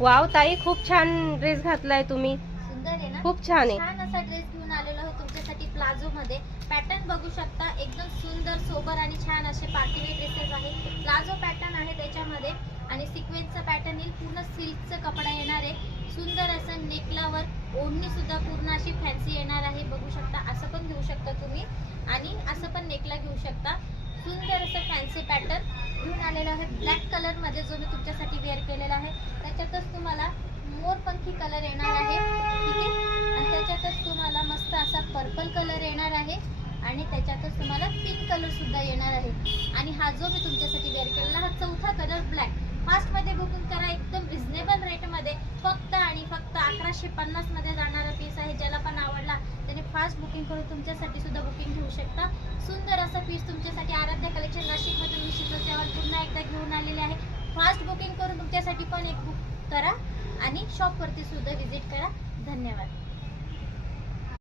Wow ताई, खूप छान ड्रेस घातलाय तुम्ही. सुंदर आहे ना, खूप छान आहे. छान असा ड्रेस घेऊन आलेलो आहोत तुमच्यासाठी प्लाझो मध्ये. पॅटर्न बघू शकता, एकदम सुंदर सोबर आणि छान असे पार्टीवेअर ड्रेसेस आहे. प्लाझो पॅटर्न आहे त्याच्यामध्ये आणि सिक्वेन्सचा पॅटर्न येईल. पूर्ण सिल्कचा कपडा येणार आहे. सुंदर असं नेकलावर ओढणी सुद्धा पूर्ण अशी फॅन्सी येणार आहे. बघू शकता, असं पण घेऊ शकता तुम्ही आणि असं पण नेकला घेऊ शकता. सुंदर असं फॅन्सी पॅटर्न घेऊन आलेलं आहे ब्लॅक कलर मध्ये, जो मी तुमच्यासाठी वेअर केलेला आहे. त्याच्यातच तुम्हाला मोरपंखी कलर येणार आहे, ठीक आहे. आणि त्याच्यातच तुम्हाला मस्त असा पर्पल कलर येणार आहे आणि त्याच्यातच तुम्हाला पिंक कलर सुद्धा येणार आहे. आणि हा जो मी तुमच्यासाठी वेअर केलेला हा चौथा कलर ब्लॅक. फास्ट मध्ये बुकिंग करा, एकदम रिझनेबल रेट मध्ये. फक्त आणि फक्त 1150 मध्ये जाणारा पीस आहे. ज्याला पण आवडला त्याने फास्ट बुकिंग करून तुमच्यासाठी सुद्धा बुकिंग घेऊ शकता. सुंदर असा पीस तुमच्यासाठी आराध्या कलेक्शन नाशिक मधून मी शीतल पुन्हा एकदा घेऊन आलेले आहे. फास्ट बुकिंग करून तुमच्यासाठी पण एक बुक करा आणि शॉप वरती सुद्धा विजिट करा. धन्यवाद.